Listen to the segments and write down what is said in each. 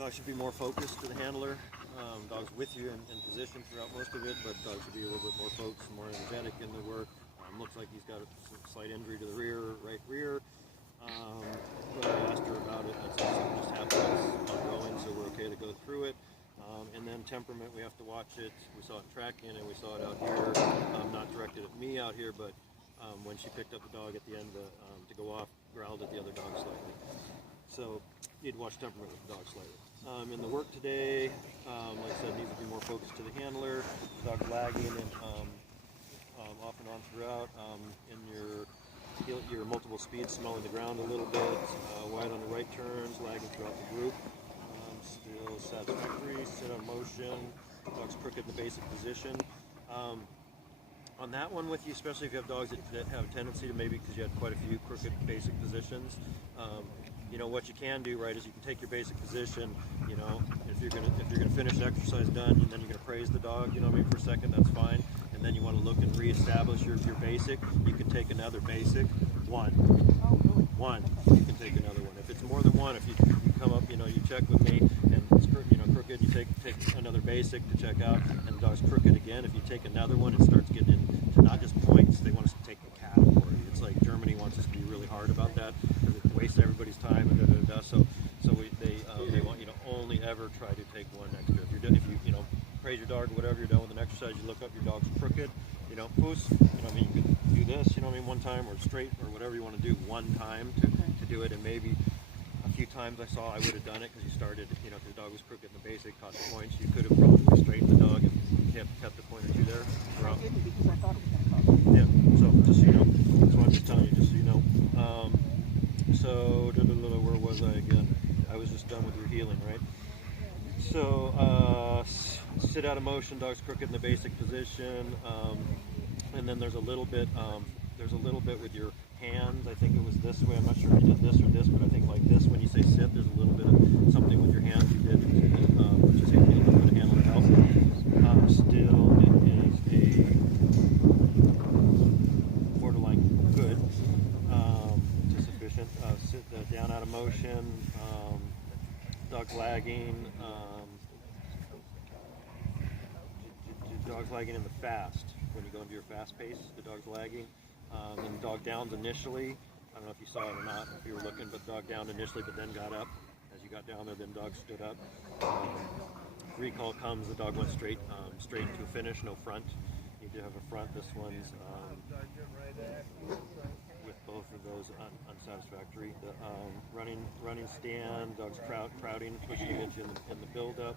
Dog should be more focused to the handler. Dog's with you in position throughout most of it, but dog should be a little bit more focused, more energetic in the work. Looks like he's got a slight injury to the right rear. But I asked her about it. That's something just happened ongoing, so we're okay to go through it. And then temperament, we have to watch it. We saw it in tracking, and we saw it out here. Not directed at me out here, but when she picked up the dog at the end to go off, growled at the other dog slightly. So need to watch temperament with the dog slightly. In the work today, like I said, needs to be more focused to the handler. The dog's lagging and off and on throughout. In your multiple speeds, smelling the ground a little bit. Wide on the right turns, lagging throughout the group. Still satisfactory. Sit on motion. Dog's crooked in the basic position. On that one with you, especially if you have dogs that have a tendency to, maybe because you had quite a few crooked basic positions, you know what you can do, right, is you can take your basic position. You know, if you're gonna finish the exercise done, and then you're gonna praise the dog, you know what I mean, for a second, that's fine. And then you want to look and reestablish your basic. You can take another basic. One. You can take another one. If it's more than one, if you come up, you know, you check with me, and it's crooked, you take another basic to check out, and the dog's crooked again. If you take another one, it starts getting into not just points. They want us to take the category. It's like Germany wants us to be really hard about that because it wastes everybody's time and So they want you to only ever try to take one extra. If you praise your dog or whatever, you're done with an exercise, you look up, your dog's crooked, poos, you can do this, one time, or straight, or whatever you want to do one time to do it. And maybe a few times I saw I would have done it because you started, because the dog was crooked in the basic, caught the points. You could have probably straightened the dog and kept the point or two there. I didn't, because I thought it was going to cost. Yeah, so just so you know, that's what I'm just telling you, just so you know. Where was I again? I was just done with your healing, right? So, sit out of motion, dog's crooked in the basic position, and then there's a little bit with your hands. I think it was this way. I'm not sure if you did this or this, but I think like this. When you say sit, there's a little bit of something with your hands you did, which is a little bit of handler help. Still, it is a borderline good to sufficient. Sit down out of motion. Dog's lagging. Dog's lagging in the fast. When you go into your fast pace, the dog's lagging. And the dog downs initially. I don't know if you saw it or not, if you were looking, but the dog downed initially, but then got up. As you got down there, then dog stood up. Recall comes, the dog went straight to a finish, no front. You do have a front. This one's with both of those unsatisfactory. The running stand, dog's crowding, pushing you in the build-up.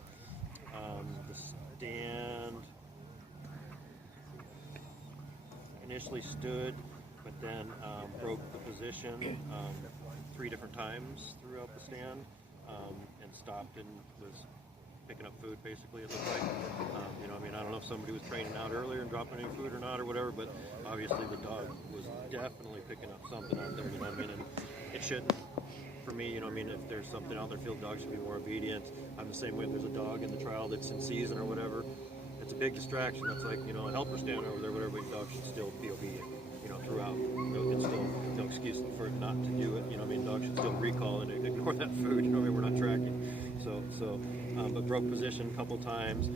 The stand initially stood, but then broke the position 3 different times throughout the stand, and stopped and was picking up food, basically, it looked like. I don't know if somebody was training out earlier and dropping any food or not or whatever, but obviously the dog was definitely picking up something out there, and it shouldn't. For me, if there's something out there, field dogs should be more obedient. I'm the same way. If there's a dog in the trial that's in season or whatever, it's a big distraction. That's like, a helper stand over there, whatever, but the dog should still be obedient, throughout. It's still no excuse for it not to do it. Dog should still recall and ignore that food. We're not tracking. But broke position a couple times,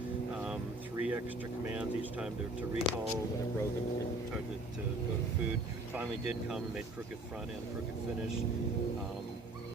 3 extra commands each time to recall when it broke and tried to go to food. Finally did come and made crooked front and crooked finish.